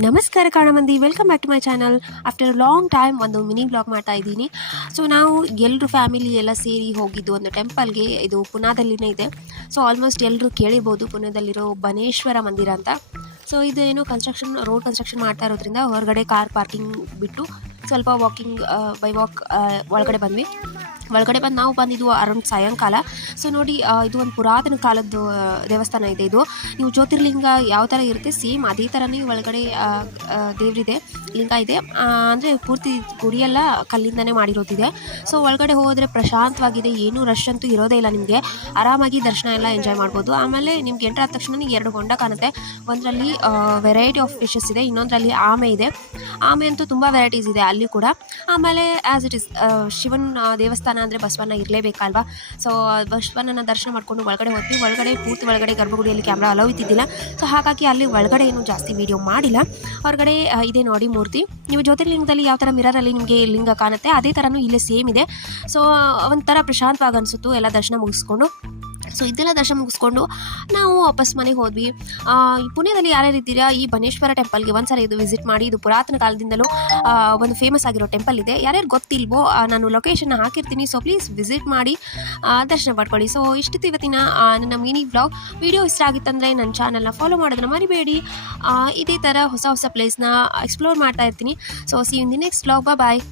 ನಮಸ್ಕಾರ ಕಾಣಮಂದಿ, welcome back to my channel. After a long time ಒಂದು ಮಿನಿ ಬ್ಲಾಗ್ ಮಾಡ್ತಾ ಇದ್ದೀನಿ. ಸೊ ನಾವು ಎಲ್ಲರೂ ಫ್ಯಾಮಿಲಿ ಎಲ್ಲ ಸೇರಿ ಹೋಗಿದ್ದು ಒಂದು ಟೆಂಪಲ್ಗೆ. ಇದು ಪುನಾದಲ್ಲಿನೇ ಇದೆ. ಸೊ ಆಲ್ಮೋಸ್ಟ್ ಎಲ್ಲರೂ ಕೇಳಿರ್ಬೋದು, ಪುನಾದಲ್ಲಿರೋ ಬನೇಶ್ವರ ಮಂದಿರ ಅಂತ. ಸೊ ಇದು ಏನು ರೋಡ್ ಕನ್ಸ್ಟ್ರಕ್ಷನ್ ಮಾಡ್ತಾ ಇರೋದ್ರಿಂದ ಹೊರಗಡೆ ಕಾರ್ ಪಾರ್ಕಿಂಗ್ ಬಿಟ್ಟು ಸ್ವಲ್ಪ ವಾಕಿಂಗ್ ಬೈ ವಾಕ್ ಒಳಗಡೆ ಬಂದ್ವಿ. ಒಳಗಡೆ ನಾವು ಬಂದಿದ್ದು ಅರೌಂಡ್ ಸಾಯಂಕಾಲ. ಸೊ ನೋಡಿ, ಇದು ಒಂದು ಪುರಾತನ ಕಾಲದ್ದು ದೇವಸ್ಥಾನ ಇದೆ. ಇದು ನೀವು ಜ್ಯೋತಿರ್ಲಿಂಗ ಯಾವ ಥರ ಇರುತ್ತೆ ಸೇಮ್ ಅದೇ ಥರನೇ ಒಳಗಡೆ ದೇವರಿದೆ, ಲಿಂಗ ಇದೆ. ಅಂದರೆ ಪೂರ್ತಿ ಗುಡಿಯೆಲ್ಲ ಕಲ್ಲಿಂದನೇ ಮಾಡಿರೋದಿದೆ. ಸೊ ಒಳಗಡೆ ಹೋದರೆ ಪ್ರಶಾಂತವಾಗಿದೆ, ಏನೂ ರಶ್ ಅಂತೂ ಇರೋದೇ ಇಲ್ಲ. ನಿಮಗೆ ಆರಾಮಾಗಿ ದರ್ಶನ ಎಲ್ಲ ಎಂಜಾಯ್ ಮಾಡ್ಬೋದು. ಆಮೇಲೆ ನಿಮ್ಗೆ ಎಂಟ್ರ್ ಆದ ತಕ್ಷಣ 2 ಹೊಂಡ ಕಾಣುತ್ತೆ. ಒಂದರಲ್ಲಿ ವೆರೈಟಿ ಆಫ್ ಫಿಶಸ್ ಇದೆ, ಇನ್ನೊಂದರಲ್ಲಿ ಆಮೆ ಇದೆ. ಆಮೆ ಅಂತೂ ತುಂಬ ವೆರೈಟೀಸ್ ಇದೆ ಅಲ್ಲಿ ಕೂಡ. ಆಮೇಲೆ ಆ್ಯಸ್ ಇಟ್ ಇಸ್ ಶಿವನ್ ದೇವಸ್ಥಾನ ಅಂದರೆ ಬಸವಣ್ಣ ಇರಲೇಬೇಕಲ್ವಾ. ಸೊ ಬಸವಣ್ಣನ ದರ್ಶನ ಮಾಡಿಕೊಂಡು ಒಳಗಡೆ ಹೋದ್ವಿ. ಪೂರ್ತಿ ಒಳಗಡೆ ಗರ್ಭಗುಡಿಯಲ್ಲಿ ಕ್ಯಾಮ್ರಾ ಅಲೌ ಇದ್ದಿದ್ದಿಲ್ಲ. ಸೊ ಹಾಗಾಗಿ ಅಲ್ಲಿ ಒಳಗಡೆ ಏನು ಜಾಸ್ತಿ ವೀಡಿಯೋ ಮಾಡಿಲ್ಲ. ಹೊರಗಡೆ ಇದೆ ನೋಡಿ ಮೂರ್ತಿ. ನೀವು ಜ್ಯೋತಿರ್ಲಿಂಗದಲ್ಲಿ ಯಾವ ಥರ ಮಿರರಲ್ಲಿ ನಿಮಗೆ ಲಿಂಗ ಕಾಣುತ್ತೆ ಅದೇ ಥರನೂ ಇಲ್ಲೇ ಸೇಮ್ ಇದೆ. ಸೊ ಒಂಥರ ಪ್ರಶಾಂತವಾಗಿ ಅನಿಸುತ್ತು ಎಲ್ಲ ದರ್ಶನ ಮುಗಿಸ್ಕೊಂಡು. ಸೊ ಇದೆಲ್ಲ ದರ್ಶನ ಮುಗಿಸ್ಕೊಂಡು ನಾವು ವಾಪಸ್ ಮನೆಗೆ ಹೋದ್ವಿ. ಈ ಪುಣ್ಯದಲ್ಲಿ ಯಾರ್ಯಾರು ಇದ್ದೀರಾ, ಈ ಬನೇಶ್ವರ ಟೆಂಪಲ್ಗೆ ಒಂದ್ಸರಿ ಇದು ವಿಸಿಟ್ ಮಾಡಿ. ಇದು ಪುರಾತನ ಕಾಲದಿಂದಲೂ ಒಂದು ಫೇಮಸ್ ಆಗಿರೋ ಟೆಂಪಲ್ ಇದೆ. ಯಾರ್ಯಾರು ಗೊತ್ತಿಲ್ವೋ ನಾನು ಲೊಕೇಶನ್ ಹಾಕಿರ್ತೀನಿ. ಸೊ ಪ್ಲೀಸ್ ವಿಸಿಟ್ ಮಾಡಿ ದರ್ಶನ ಪಡ್ಕೊಳ್ಳಿ. ಸೊ ಇಷ್ಟಿತ್ತು ಇವತ್ತಿನ ನನ್ನ ಮಿನಿ ವ್ಲಾಗ್. ವಿಡಿಯೋ ಇಷ್ಟ ಆಗಿತ್ತಂದರೆ ನನ್ನ ಚಾನಲ್ನ ಫಾಲೋ ಮಾಡೋದನ್ನ ಮರಿಬೇಡಿ. ಇದೇ ಥರ ಹೊಸ ಪ್ಲೇಸ್ನ ಎಕ್ಸ್ಪ್ಲೋರ್ ಮಾಡ್ತಾ ಇರ್ತೀನಿ. So see you in the next vlog. Bye.